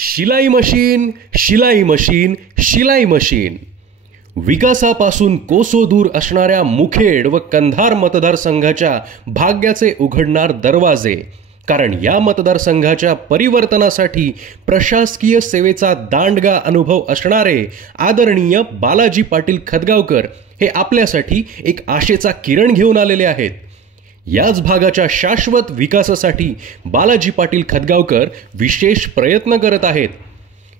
शिलाई मशीन, शिलाई मशीन, शिलाई मशीन. विकासापासून कोसो दूर असणाऱ्या मुखेड व कंधार मतदारसंघाच्या भाग्याचे उघडणार दरवाजे. कारण या मतदारसंघाच्या परिवर्तनासाठी प्रशासकीय सेवेचा दांडगा अनुभव असणारे आदरणीय बालाजी पाटील खदगावकर हे आपल्यासाठी एक आशेचा किरण घेऊन आलेले आहेत. याच भागाच्या शाश्वत विकासासाठी बालाजी पाटील खदगावकर विशेष प्रयत्न करत आहेत.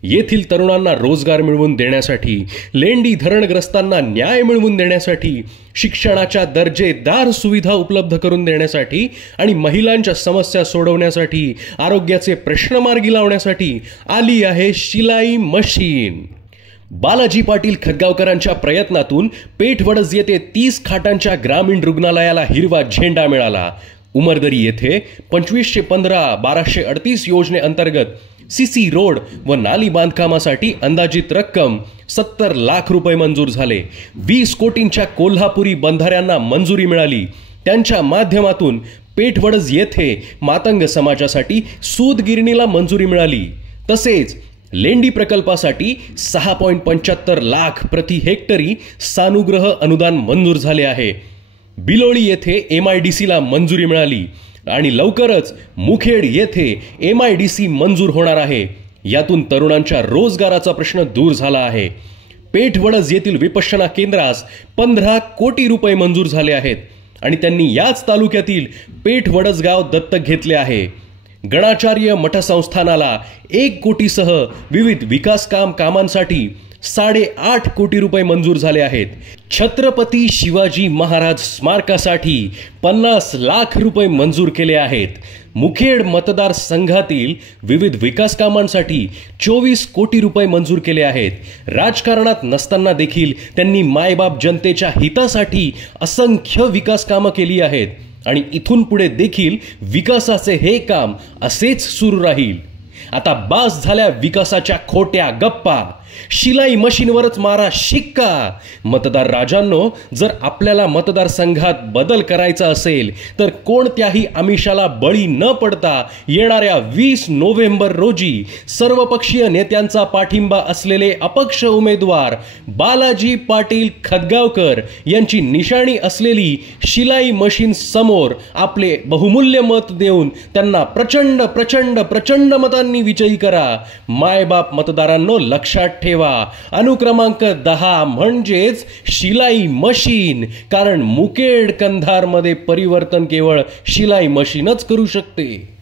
येथील तरुणांना रोजगार मिळवून देण्यासाठी, लेंडी धरणग्रस्तांना न्याय मिळवून देण्यासाठी, शिक्षणाच्या दर्जेदार सुविधा उपलब्ध करून देण्यासाठी आणि महिलांच्या समस्या सोडवण्यासाठी, आरोग्याचे प्रश्न मार्गी लावण्यासाठी आली आहे शिलाई मशीन. बालाजी पाटील खदगावकरांच्या प्रयत्नातून पेठवडज येथे 30 खाटांच्या ग्रामीण रुग्णालयाला हिरवा झेंडा मिळाला. उमरदरी येथे 2515-1238 योजनेअंतर्गत सीसी रोड व नाली बांधकामासाठी अंदाजित रक्कम 70 लाख रुपये मंजूर झाले. 20 कोटींच्या कोल्हापुरी बंधाऱ्यांना मंजुरी मिळाली. त्यांच्या माध्यमातून पेठवडज येथे मातंग समाजासाठी सूतगिरणीला मंजुरी मिळाली. तसेच लेंडी प्रकल्पासाठी 6.75 लाख प्रति हेक्टरी सानुग्रह अनुदान मंजूर झाले आहे. बिलोळी येथे MIDCला मंजुरी मिळाली आणि लवकरच मुखेड येथे MIDC मंजूर होणार आहे. यातून तरुणांच्या रोजगाराचा प्रश्न दूर झाला आहे. पेठवडज येथील विपश्यना केंद्रास 15 कोटी रुपये मंजूर झाले आहेत आणि त्यांनी याच तालुक्यातील पेठवडज गाव दत्तक घेतले आहे. गणाचार्य मठसंस्थानाला 1 कोटीसह विविध विकास कामांसाठी 8.5 कोटी रुपये मंजूर झाले आहेत. छत्रपती शिवाजी महाराज स्मारकासाठी 50 लाख रुपये मंजूर केले आहेत. मुखेड मतदारसंघातील विविध विकास कामांसाठी 24 कोटी रुपये मंजूर केले आहेत. राजकारणात नसताना देखील त्यांनी मायबाप जनतेच्या हितासाठी असंख्य विकास कामं केली आहेत आणि इथून पुढे देखील विकासाचे हे काम असेच सुरू राहील. आता बास झाल्या विकासाच्या खोट्या गप्पा. शिलाई मशीनवरच मारा शिक्का. मतदार राजांनो, जर आपल्याला मतदारसंघात बदल करायचा असेल तर कोणत्याही आमिषाला बळी न पडता येणाऱ्या 20 नोव्हेंबर रोजी सर्वपक्षीय नेत्यांचा पाठिंबा असलेले अपक्ष उमेदवार बालाजी पाटील खदगावकर यांची निशाणी असलेली शिलाई मशीन समोर आपले बहुमूल्य मत देऊन त्यांना प्रचंड प्रचंड प्रचंड मतांनी विजयी करा. मायबाप मतदारांनो, लक्षात ठेवा, अनुक्रमांक 10 म्हणजेच शिलाई मशीन. कारण मुखेड कंधारमध्ये परिवर्तन केवळ शिलाई मशीनच करू शकते.